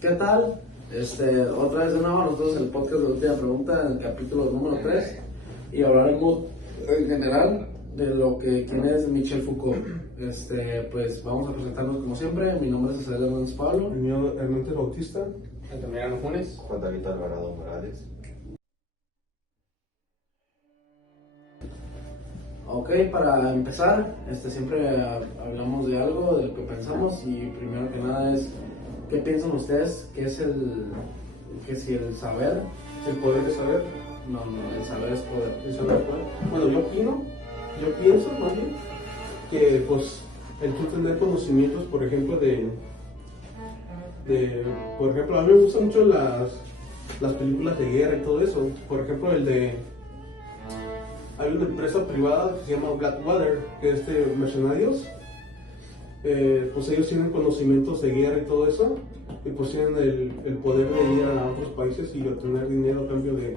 ¿Qué tal? Otra vez de nuevo, nosotros el podcast de la última pregunta, en el capítulo número 3, y hablaremos en general de quién es Michel Foucault. Pues vamos a presentarnos como siempre. Mi nombre es Israel Hernández Pablo. El mío, Hernández Bautista. Altamirano Funes. Juan David Alvarado Morales. Ok, para empezar, siempre hablamos de algo, de lo que pensamos, y primero que nada es, ¿qué piensan ustedes? ¿Qué es si el saber? El poder de saber. No, el saber es poder. El saber es poder. Bueno, yo pienso más bien que pues el tú tener conocimientos, por ejemplo, por ejemplo, a mí me gustan mucho las películas de guerra y todo eso. Por ejemplo, hay una empresa privada que se llama Blackwater, que es de mercenarios. Pues ellos tienen conocimientos de guerra y todo eso, y pues tienen el poder de ir a otros países y obtener dinero a cambio de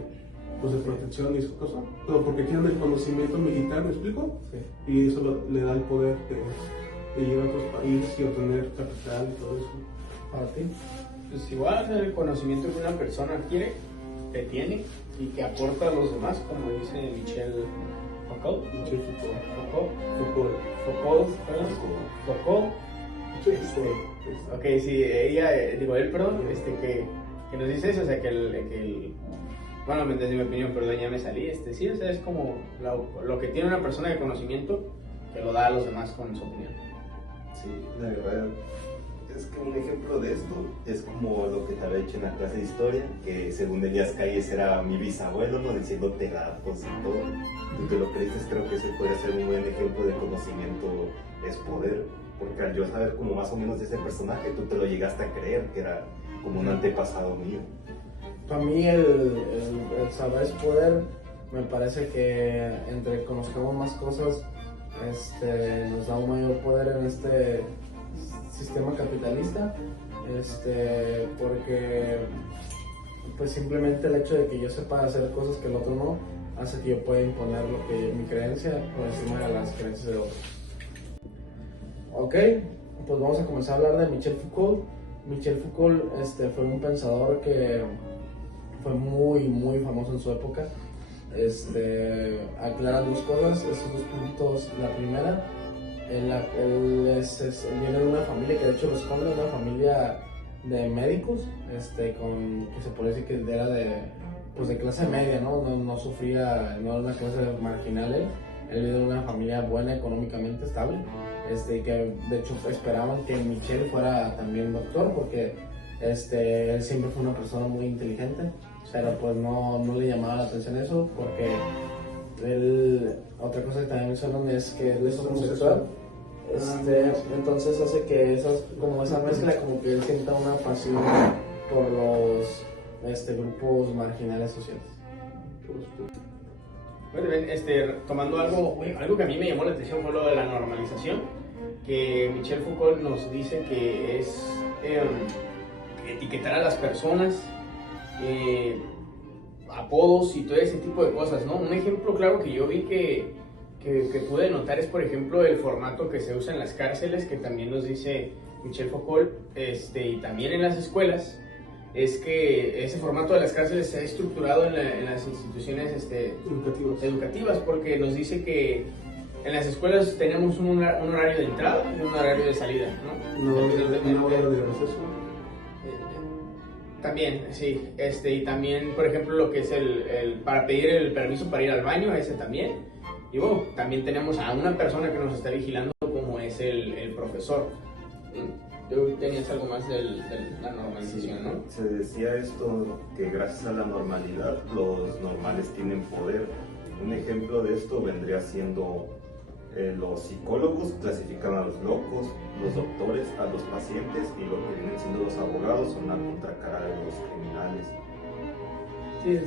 protección y esas cosas, pero porque tienen el conocimiento militar, ¿me explico? Sí. Y eso le da el poder de ir a otros países y obtener capital y todo eso. ¿Para ti? Pues igual el conocimiento que una persona quiere, que tiene y que aporta a los demás, como dice Michel Foucault. Michel Foucault. Foucault. Ok, sí, él, perdón, que nos dice eso, o sea, bueno, desde mi opinión, perdón, ya me salí, sí, o sea, es como lo que tiene una persona de conocimiento que lo da a los demás con su opinión. Sí, la verdad es que un ejemplo de esto es como lo que te había hecho en la clase de historia, que según Elías Calles era mi bisabuelo, ¿no? Diciéndote datos y todo. Tú te lo creíste, creo que ese podría ser un buen ejemplo de conocimiento es poder, porque al yo saber como más o menos de ese personaje, tú te lo llegaste a creer, que era como un antepasado mío. Para mí el saber es poder. Me parece que entre conozcamos más cosas, nos da un mayor poder en este sistema capitalista, porque pues simplemente el hecho de que yo sepa hacer cosas que el otro no, hace que yo pueda imponer mi creencia por encima de las creencias de otros. Ok, pues vamos a comenzar a hablar de Michel Foucault. Michel Foucault fue un pensador que fue muy, muy famoso en su época. Aclara dos cosas, esos dos puntos. La primera, él viene de una familia que de hecho lo esconde, una familia de médicos, que se puede decir que era de clase media, no sufría, no era una clase marginal. Él viene de una familia buena, económicamente estable, que de hecho esperaban que Michel fuera también doctor, porque él siempre fue una persona muy inteligente, pero pues no le llamaba la atención eso, porque otra cosa que también mencionan es que él es homosexual. Entonces hace que esa mezcla, como que él sienta una pasión por los grupos marginales sociales. Bueno, tomando algo que a mí me llamó la atención fue lo de la normalización, que Michel Foucault nos dice que es etiquetar a las personas, apodos y todo ese tipo de cosas, ¿no? Un ejemplo claro que yo vi que pude notar es, por ejemplo, el formato que se usa en las cárceles, que también nos dice Michel Foucault, y también en las escuelas, es que ese formato de las cárceles se ha estructurado en las instituciones educativas, porque nos dice que en las escuelas tenemos un horario de entrada y un horario de salida, ¿no? Un horario de receso. También, sí, y también, por ejemplo, lo que es para pedir el permiso para ir al baño, ese también. Y bueno, también tenemos a una persona que nos está vigilando, como es el profesor. Tú tenías algo más de la normalización, ¿no? Se decía esto, que gracias a la normalidad los normales tienen poder. Un ejemplo de esto vendría siendo los psicólogos clasifican a los locos, los doctores a los pacientes, y lo que vienen siendo los abogados son la contracara de los criminales. Sí,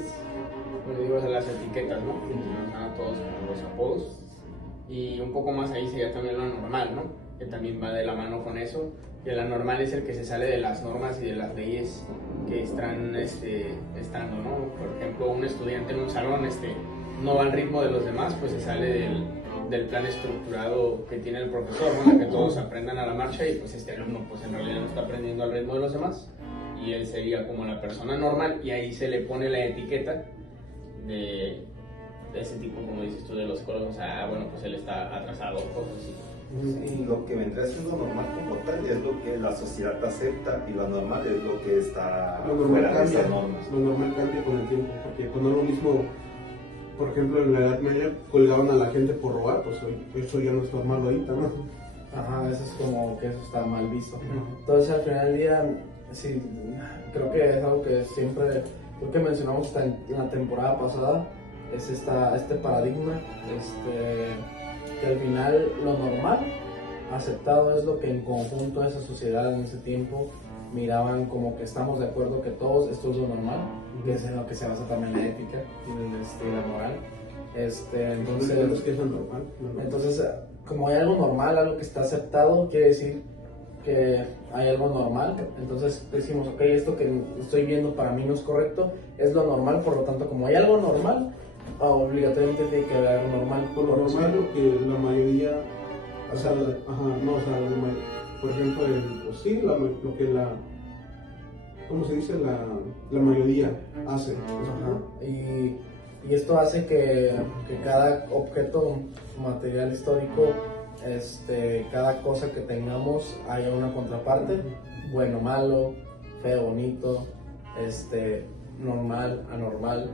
digo, las etiquetas, ¿no? Que nos dan a todos como los apodos. Y un poco más ahí sería también lo normal, ¿no? Que también va de la mano con eso. Que la normal es el que se sale de las normas y de las leyes que están estando, ¿no? Por ejemplo, un estudiante en un salón no va al ritmo de los demás, pues se sale del plan estructurado que tiene el profesor, ¿no? Que todos aprendan a la marcha, y pues este alumno pues en realidad no está aprendiendo al ritmo de los demás y él sería como la persona normal, y ahí se le pone la etiqueta de ese tipo, como dices tú, de los psicólogos, o sea, bueno, pues él está atrasado, cosas así. Y lo que vendría siendo normal como tal es lo que la sociedad acepta, y lo normal es lo que está Lo normal fuera de cambia, esas normas. lo normal cambia con el tiempo, porque cuando es lo mismo, por ejemplo, en la Edad Media colgaban a la gente por robar, pues eso ya no es normal ahorita, ¿no? Ajá, eso es como que eso está mal visto. Entonces al final del día, sí, creo que es algo que siempre, creo que mencionamos hasta en la temporada pasada, es este paradigma, que al final lo normal, aceptado es lo que en conjunto de esa sociedad en ese tiempo miraban como que estamos de acuerdo que todos esto es lo normal, que es en lo que se basa también la ética y la moral. Entonces, que es lo normal. Entonces, como hay algo normal, algo que está aceptado, quiere decir que hay algo normal. Entonces decimos, ok, esto que estoy viendo para mí no es correcto, es lo normal, por lo tanto, como hay algo normal, obligatoriamente tiene que haber algo normal. Por lo normal, lo que la mayoría, o sea, por ejemplo, pues sí, lo que ¿cómo se dice? La mayoría hace. Ajá. Y esto hace que cada objeto material histórico, cada cosa que tengamos haya una contraparte, bueno, malo, feo, bonito, normal, anormal,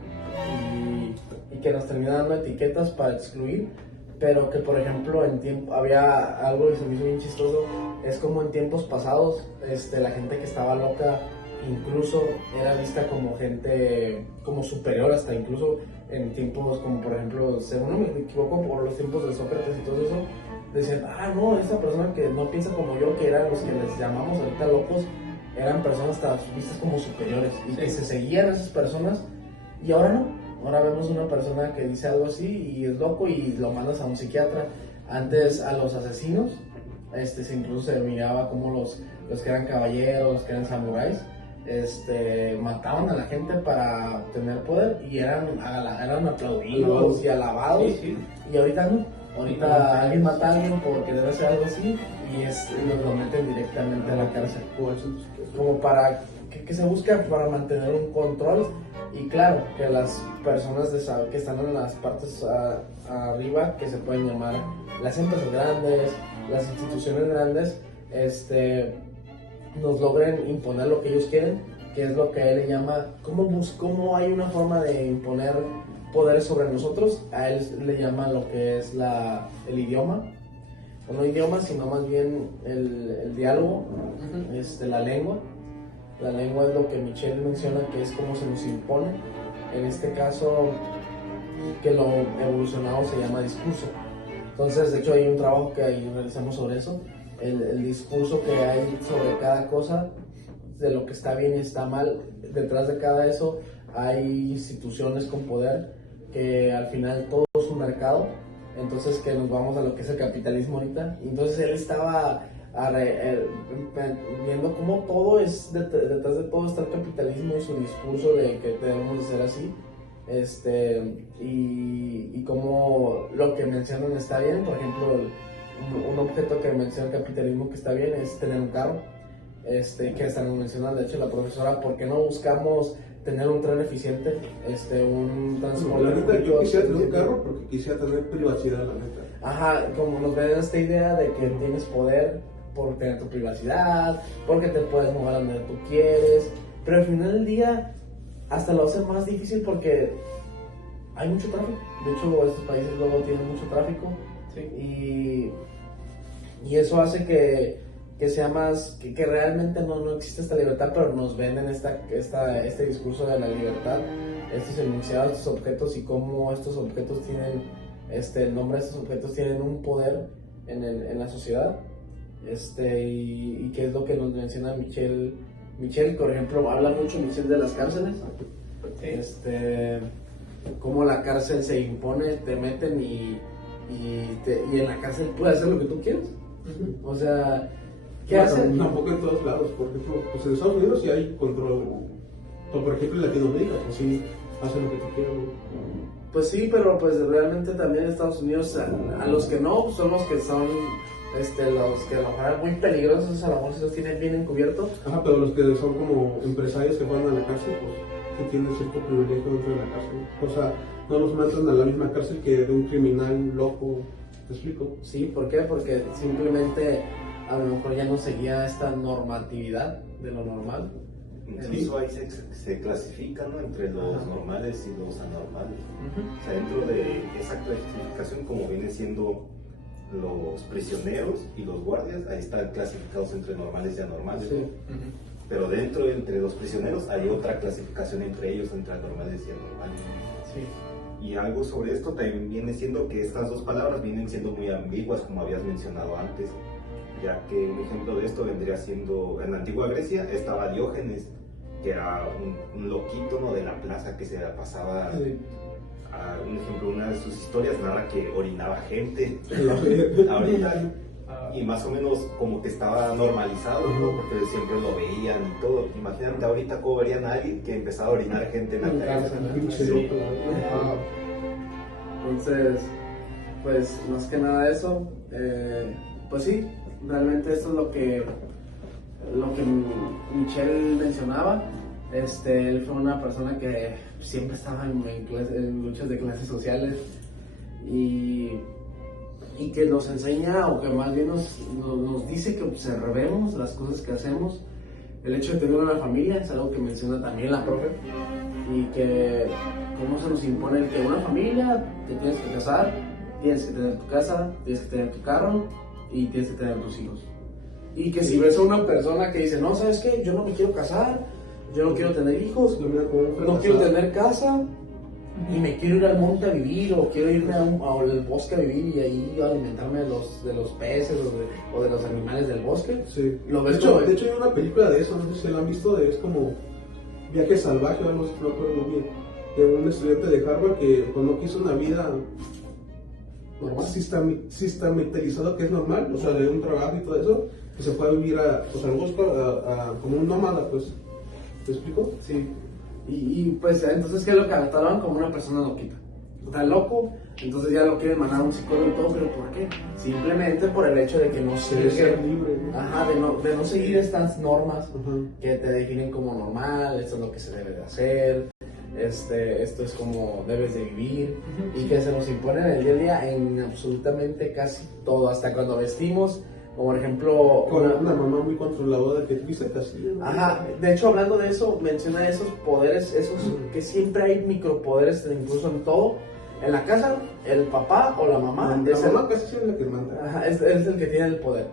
y que nos termina dando etiquetas para excluir, pero que por ejemplo había algo que se me hizo bien chistoso, es como en tiempos pasados, la gente que estaba loca incluso era vista como gente como superior, hasta incluso en tiempos como por ejemplo, según no me equivoco, por los tiempos de Sócrates y todo eso, decían, no, esa persona que no piensa como yo, que eran los que les llamamos ahorita locos, eran personas hasta vistas como superiores, y que se seguían esas personas, y ahora no. Ahora vemos una persona que dice algo así y es loco y lo mandas a un psiquiatra. Antes a los asesinos, incluso se miraba como los que eran caballeros, los que eran samuráis, mataban a la gente para tener poder y eran aplaudidos y alabados. Sí. Y ahorita no. Ahorita alguien mata a alguien por querer hacer algo así y lo meten directamente a la cárcel. Como para que se busca para mantener un control. Y claro, que las personas que están en las partes arriba, que se pueden llamar las empresas grandes, las instituciones grandes, nos logren imponer lo que ellos quieren, que es lo que él le llama, ¿cómo hay una forma de imponer poderes sobre nosotros? A él le llama lo que es el idioma, o no idioma, sino más bien el diálogo, la lengua. La lengua es lo que Michel menciona, que es como se nos impone. En este caso, que lo evolucionado se llama discurso. Entonces, de hecho, hay un trabajo que ahí realizamos sobre eso. El discurso que hay sobre cada cosa, de lo que está bien y está mal. Detrás de cada eso hay instituciones con poder, que al final todo es un mercado. Entonces, que nos vamos a lo que es el capitalismo ahorita. Entonces, él estaba viendo cómo todo es, detrás de todo está el capitalismo y su discurso de que debemos de ser así, y cómo lo que mencionan está bien. Por ejemplo, un objeto que menciona el capitalismo que está bien es tener un carro, que hasta nos menciona de hecho la profesora, ¿por qué no buscamos tener un tren eficiente, un transporte? La neta, yo quisiera tener un carro porque quisiera tener privacidad, la neta. Ajá, como nos ven esta idea de que tienes poder por tener tu privacidad, porque te puedes mover a donde tú quieres, pero al final del día hasta lo hace más difícil porque hay mucho tráfico. De hecho, estos países luego tienen mucho tráfico, sí. y eso hace que sea más, que realmente no existe esta libertad, pero nos venden este discurso de la libertad, estos enunciados, estos objetos, y cómo estos objetos tienen, el nombre de estos objetos tienen un poder en la sociedad. Y que es lo que nos menciona Michel, por ejemplo, habla mucho Michel de las cárceles, cómo la cárcel se impone, te meten y en la cárcel puedes hacer lo que tú quieras. O sea, ¿qué hacen? Tampoco en todos lados, por ejemplo, pues en Estados Unidos sí hay control, o por ejemplo en Latinoamérica, pues sí hacen lo que tú quieras. Pues sí, pero pues realmente también en Estados Unidos a los que no son los que son los que a lo mejor eran muy peligrosos, a lo mejor se los tienen bien encubiertos. Ajá, pero los que son como empresarios que van a la cárcel, pues que tienen cierto privilegio dentro de la cárcel. O sea, no los matan a la misma cárcel que de un criminal loco. ¿Me explico? Sí, ¿por qué? Porque simplemente a lo mejor ya no seguía esta normatividad de lo normal. Incluso ahí se clasifican, ¿no?, entre los normales y los anormales. O sea, dentro de esa clasificación, como viene siendo los prisioneros y los guardias, ahí están clasificados entre normales y anormales. Sí. Pero dentro, entre los prisioneros, hay otra clasificación entre ellos, entre anormales y anormales. Sí. Y algo sobre esto también viene siendo que estas dos palabras vienen siendo muy ambiguas, como habías mencionado antes, ya que un ejemplo de esto vendría siendo, en la antigua Grecia estaba Diógenes, que era un loquito, ¿no?, de la plaza que se la pasaba. Sí. Un ejemplo, una de sus historias narra que orinaba gente ahorita, y más o menos como que estaba normalizado, ¿no?, porque siempre lo veían y todo. Imagínate ahorita cómo verían a alguien que empezaba a orinar gente en la calle. Sí. Entonces, pues más que nada eso, pues sí, realmente esto es lo que Michel mencionaba. Él fue una persona que siempre estaba en luchas de clases sociales y que nos enseña, o que más bien nos dice que observemos las cosas que hacemos. El hecho de tener una familia es algo que menciona también la profe, y que cómo se nos impone el que una familia, te tienes que casar, tienes que tener tu casa, tienes que tener tu carro y tienes que tener tus hijos. Y que si ves a una persona que dice, no, ¿sabes qué? Yo no me quiero casar, yo no quiero tener hijos, no quiero tener casa, y me quiero ir al monte a vivir, o quiero irme al bosque a vivir y ahí alimentarme de los peces o de los animales del bosque. Sí. Lo ves de hecho hay una película de eso, no sé si la han visto, es como Viaje Salvaje o algo así, no recuerdo muy bien, de un estudiante de Harvard que pues, no quiso una vida normal, sistematizado, que es normal, o sea, de un trabajo y todo eso, que se fue a vivir al bosque como un nómada, pues. ¿Te explico? Sí. Y pues entonces, ¿qué es lo que catalogan como una persona loquita? Está loco, entonces ya lo quieren mandar a un psicólogo y todo, pero ¿por qué? Simplemente por el hecho de que no sigue, ser libre, ¿no? Ajá, de no seguir estas normas que te definen como normal, esto es lo que se debe de hacer, esto es como debes de vivir, y que se nos imponen en el día a día en absolutamente casi todo, hasta cuando vestimos. Como por ejemplo, una mamá muy controladora que dice casi. Ajá, de hecho, hablando de eso, menciona esos poderes, que siempre hay micropoderes, incluso en todo. En la casa, el papá o la mamá. La mamá casi siempre es la que manda. Ajá, es el que tiene el poder.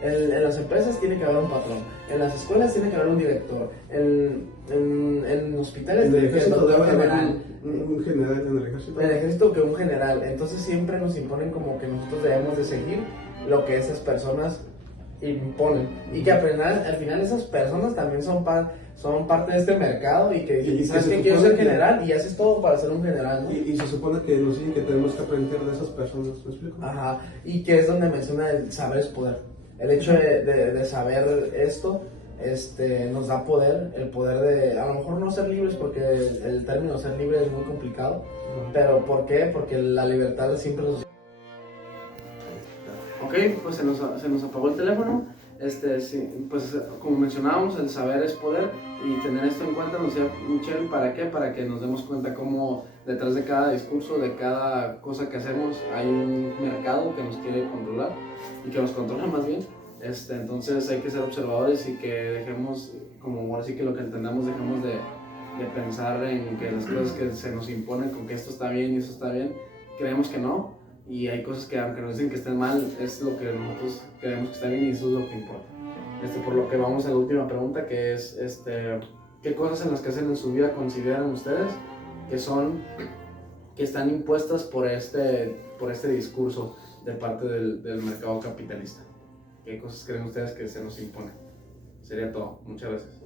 En las empresas tiene que haber un patrón. En las escuelas tiene que haber un director. En hospitales en el tiene que haber ejército un general. Un general en el ejército. En el ejército que un general. Entonces siempre nos imponen como que nosotros debemos de seguir lo que esas personas imponen, y que al final esas personas también son parte de este mercado, y que dicen, ¿sabes qué? Quiero ser general, y haces todo para ser un general, ¿no? Y se supone que nos dicen que tenemos que aprender de esas personas, ¿me explico? Ajá, y que es donde menciona el saber es poder. El hecho de saber esto nos da poder, el poder de, a lo mejor no ser libres, porque el término ser libre es muy complicado, pero ¿por qué? Porque la libertad siempre nos... Ok, pues se nos apagó el teléfono. Sí, pues como mencionábamos, el saber es poder, y tener esto en cuenta nos decía Michelle, ¿para qué? Para que nos demos cuenta cómo detrás de cada discurso, de cada cosa que hacemos, hay un mercado que nos quiere controlar, y que nos controla más bien. Entonces hay que ser observadores, y que dejemos, como ahora sí que lo que entendamos, dejemos de pensar en que las cosas que se nos imponen, con que esto está bien y eso está bien, creemos que no. Y hay cosas que, aunque nos dicen que estén mal, es lo que nosotros creemos que está bien, y eso es lo que importa. Por lo que vamos a la última pregunta, que es, ¿qué cosas en las que hacen en su vida consideran ustedes que están impuestas por este discurso de parte del mercado capitalista? ¿Qué cosas creen ustedes que se nos imponen? Sería todo. Muchas gracias.